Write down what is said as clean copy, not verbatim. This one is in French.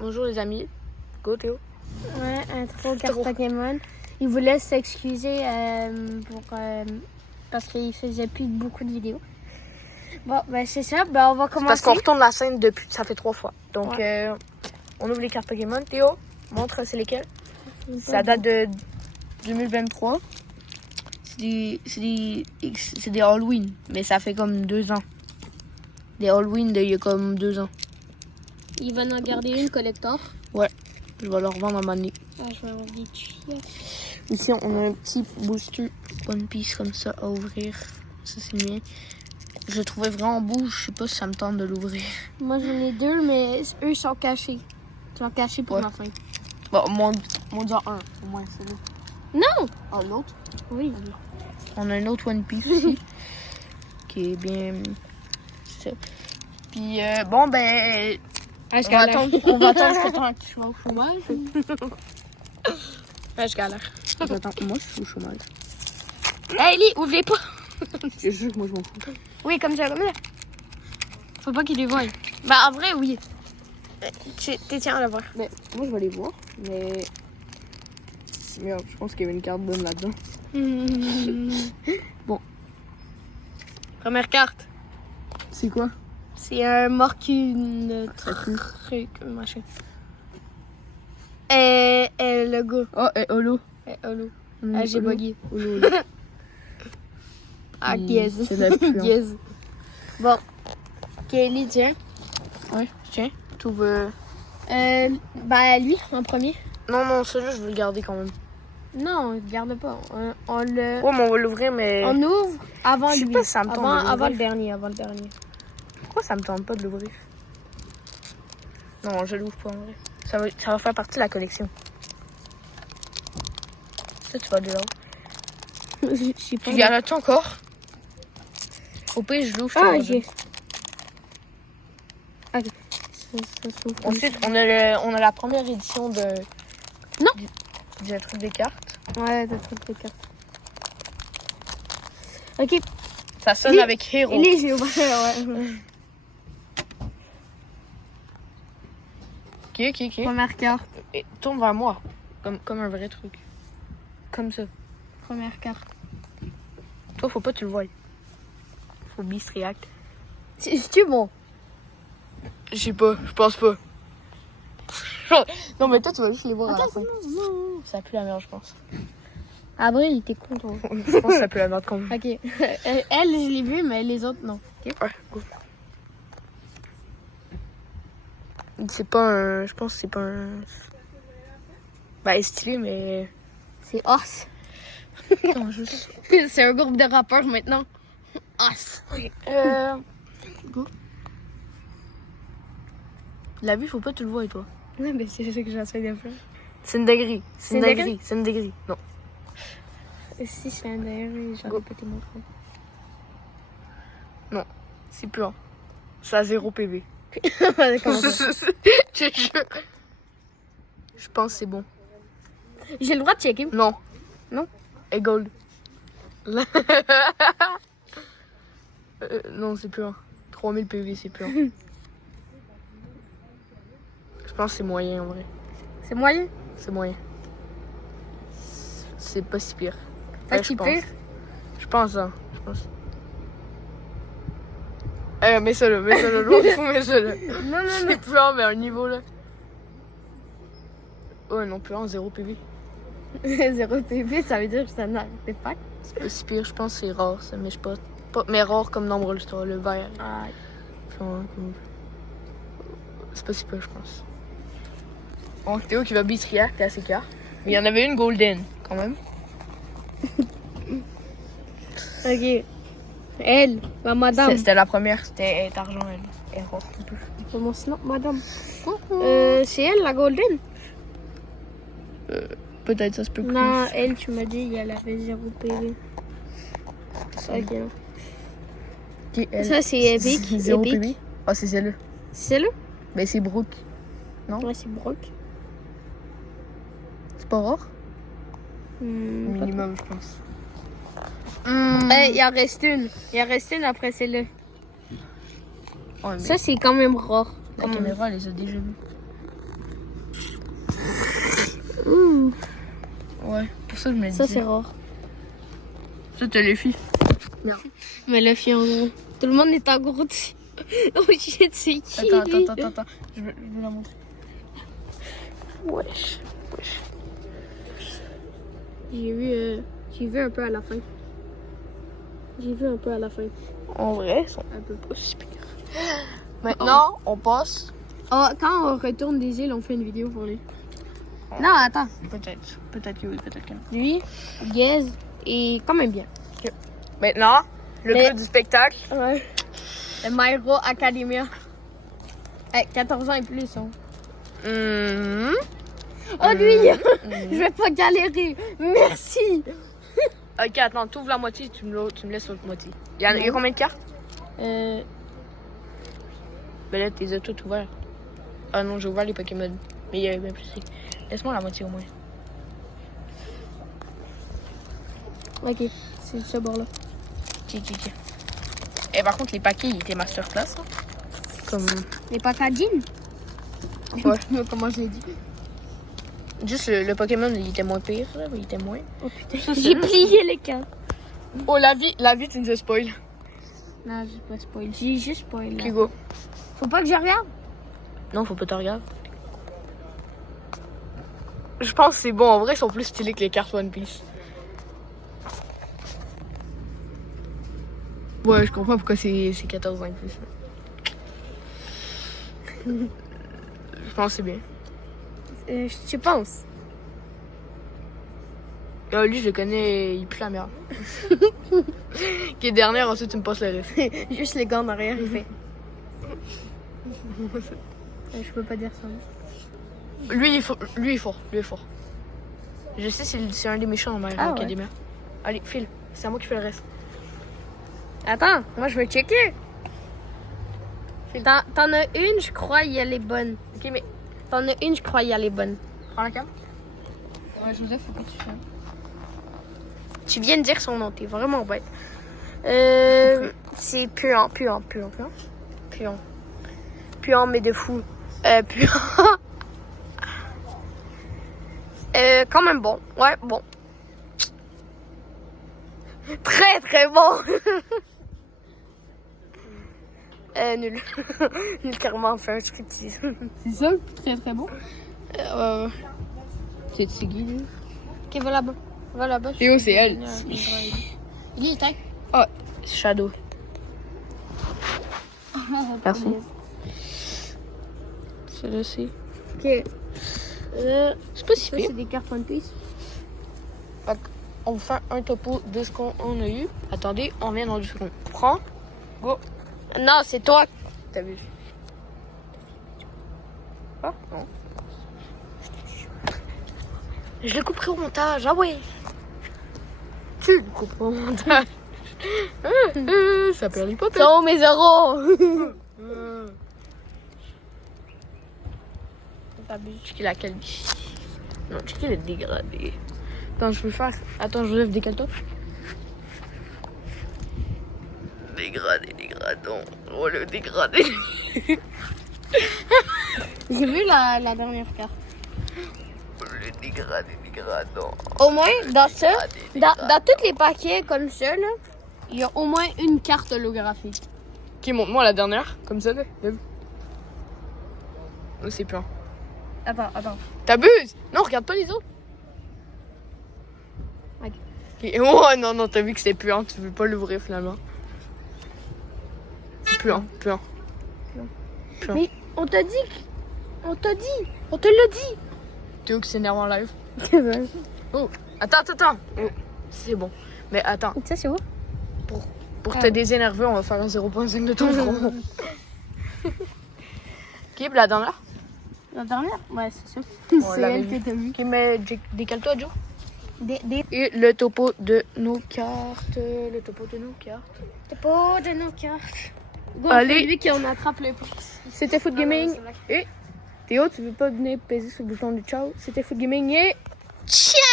Bonjour les amis. Go Théo. Ouais, un trop carte Pokémon. Il voulait s'excuser parce qu'il faisait plus beaucoup de vidéos. Bon, ben c'est ça. Ben on va commencer. Parce qu'on retourne la scène depuis, ça fait 3 fois. Donc, on ouvre les cartes Pokémon. Théo, montre c'est lesquelles. Ça date de 2023. C'est des Halloween, mais ça fait comme 2 ans. Des Halloween d'il y a comme 2 ans. Il va en garder une collector. Ouais, je vais leur vendre à ma nez. Ah, je vais en vite. Ici, on a un petit booster One Piece comme ça à ouvrir. Ça, c'est le mien. Je le trouvais vraiment beau. Je sais pas si ça me tente de l'ouvrir. Moi, j'en ai 2, mais eux sont cachés. Ils sont cachés pour ma fin. Bon, mon dire un, au moins, c'est là. Non! Ah, l'autre? Oui. On a un autre One Piece ici. Qui est bien... C'est ça. Puis, bon, ben... Ah, on va attendre jusqu'à temps que tu sois au chômage. Ah, je galère. Attends, moi, je suis au chômage. Hey, Ellie, ouvrez pas! Je jure que moi, je m'en fous. Oui, comme ça. Faut pas qu'ils les voient. Bah, en vrai, oui. T'es tiens à la voir. Mais, moi, je vais les voir, mais... Merde, je pense qu'il y avait une carte bonne là-dedans. Bon. Première carte. C'est quoi? C'est un Morcune truc, machin. Et le gars. Oh, et Holo. Holo. Ah, j'ai bugué. Holo. Ah, guise. C'est la pure. Guise. Bon. Kelly, tiens. Ouais, tiens. Tu veux... Bah, lui, en premier. Non, celui-là, je veux le garder quand même. Non, il ne garde pas. On le... Ouais, mais on va l'ouvrir, mais... On ouvre avant Je sais lui. pas si ça me tente de l'ouvrir. Avant le dernier. Pourquoi ça me tente pas de l'ouvrir? Non, je l'ouvre pas en vrai. Ça va faire partie de la collection. Ça, tu vas de là. Je sais pas. Tu gardes-tu encore? Au pire, je l'ouvre. Ah, j'ai... Ok. Ça s'ouvre. Ensuite, on a la première édition de... Non. Du truc des cartes. Ouais, de trucs de cartes. Ok. Ça sonne avec Hero. Et j'ai ouvert, ouais. Ok. Première carte. Et tourne vers moi. Comme un vrai truc. Comme ça. Première carte. Toi, faut pas que tu le voies. Faut beast react. C'est-tu bon? Je sais pas, je pense pas. Non, mais toi, tu vas juste les voir à la fin. Ça pue la merde, je pense. Ah, bon, il était content. Je pense que ça pue la merde quand même. Ok. Elle, je l'ai vue, mais les autres, non. Ok. Ouais, go. C'est pas un... Je pense que c'est pas un... Bah, il est stylé, mais... C'est Os. Attends, juste... C'est un groupe de rappeurs maintenant. Os. Oui. Go. La vue, faut pas que tu le vois, et toi. Ouais, mais c'est ça que j'essaie de faire. C'est une degree. Syndagri? C'est une degree. Non. Si, c'est un d'ailleurs, j'en ai pété mon crâne. Non. C'est pur. C'est à 0 PV. Comment ça? Je pense que c'est bon. J'ai le droit de checker. Non. Non? Et gold. Non, c'est pur. 3000 PV, c'est pur. Je pense que c'est moyen en vrai. C'est moyen? C'est moyen. C'est pas si pire. Pas si pire? Je pense, hein. Je pense. Mets ça là, l'autre fou, mets ça là. Non. C'est plus mais à un niveau là. Ouais, non, plus 0 PV. 0 PV, ça veut dire que c'est un artefact. C'est pas si pire, je pense que c'est rare ça, mais je sais pas. Mais rare comme dans Brawl Stars, le vert. Ah. C'est pas si pire, je pense. Bon, Théo qui va beat react à ses cartes. Mais il y en avait une golden, quand même. Ok. Elle, ma madame. C'était la première, c'était d'argent, elle. Elle rare, tout. Comment sinon, madame? C'est elle, la golden? Peut-être ça se peut plus. Non, elle, tu m'as dit, elle avait 0 PV. Ok. Qui, elle? Ça, c'est Epic. 0 Epic. PV. Ah, c'est celle-là. C'est là? Mais c'est Brooke. Non? Ouais, c'est Brock. C'est pas rare? Minimum, je pense. Il en reste une. Il en reste une après celle-là. Ouais, mais Ça, c'est quand même rare. la caméra, elle les a déjà vus. ça, je me dis. Ça, c'est rare. Ça, t'as les filles. Mais le fille en gros. Tout le monde est en gros dessus. Oh shit, c'est qui? Attends. Je veux la montrer. Wesh. J'ai vu un peu à la fin. En vrai, ils sont Un peu. pas si pires. Maintenant, on passe. Oh, quand on retourne des îles, on fait une vidéo pour lui. Non, attends. Peut-être que oui, peut-être que non. Lui, Gaze est quand même bien. Maintenant, le Mais- plus du spectacle. Ouais. Le My Hero Academia. 14 ans et plus. Hein. Mhm. Oh lui! Je vais pas galérer. Merci! Ok, attends, tu ouvres la moitié, tu me laisses l'autre moitié. Il y a combien de cartes? Ben là, t'es toutes ouvertes. Ah non, j'ai ouvert les Pokémon. Mais il y avait bien plus. Laisse-moi la moitié au moins. Ok, c'est ce bord-là. Ok. Et par contre, les paquets, ils étaient masterclass. Hein. Comme. Les packaging? Ouais. Comment je l'ai dit? Juste le Pokémon, il était moins pire, là, mais il était moins. Oh putain, Ça, c'est- j'ai plié les cartes. Oh, la vie, tu nous as spoil. Non, j'ai pas spoil. J'ai juste spoil. Là. Hugo. Faut pas que je regarde? Non, faut pas te regarder. Je pense que c'est bon. En vrai, ils sont plus stylés que les cartes One Piece. Ouais, je comprends pourquoi c'est 14 ans et plus. Je pense que c'est bien. Je pense. Lui, je le connais, il pue la merde. Qui est dernière, ensuite tu me passes le reste. Juste les gants en arrière, il fait. Je peux pas dire ça. Lui, il est fort. Je sais, c'est un des méchants dans ma Ah, académie. Allez, file. C'est à moi qui fais le reste. Attends, moi je veux checker. T'en as une, je crois, y elle est bonne. Ok, mais T'en as une, je crois, y elle est bonne. prends la cam. Ouais, Joseph, faut pas que tu fasses. Tu viens de dire son nom, t'es vraiment bête. C'est puant, mais de fou. Puant. Quand même bon. Ouais, bon. Très, très bon. Nul. Nul carrément, fait un striptease. C'est ça, très très bon. C'est qui lui? Ok, va là-bas. Va là-bas. Théo, c'est elle. Il est éteint. Oh, Shadow. Merci. Celle-là, c'est. Ok. C'est pas si Ça, pire. c'est des cartes One Piece. On fait un topo de ce qu'on a eu. Attendez, on vient dans du second. Prends. Go. Non, c'est toi. T'as vu? Ah, non. Je le couperai au montage. Ah ouais. Tu le coupes au montage. Ça perd les potes. Ça mes euros. Checker la qualité. Non, checker le dégradé. Attends, je peux faire. Attends, Joseph, décale-toi. Dégradons. Oh, le dégradé. J'ai vu la dernière carte. Le dégradons. Au moins, dans ça, dans tous les paquets comme ça, là, il y a au moins une carte holographique. Ok, montre-moi la dernière. Comme ça, là. Lève. Oh, c'est plein. Attends. T'abuses! Non, regarde pas les autres. Ok. Ok. Oh non, t'as vu que c'était puant. Tu veux pas l'ouvrir finalement. C'est puant. Mais on te l'a dit. Théo qui s'énerve en live. Oh, attends. Oh, c'est bon. Mais attends, Ça, c'est où? pour te désénerver, on va faire un 0.5 de ton front. Ok, la dernière. La dernière? Ouais, c'est ça. On C'est l'avait elle vu. que t'as vu. Ok, mais décale-toi, Joe. Des Et le topo de nos cartes. T'es pas de nos cartes. Go, Allez. c'est lui qui en attrape les plus. C'était Foot Gaming. Et Théo, tu veux pas venir peser sur le bouton du ciao? C'était Foot Gaming et... Ciao!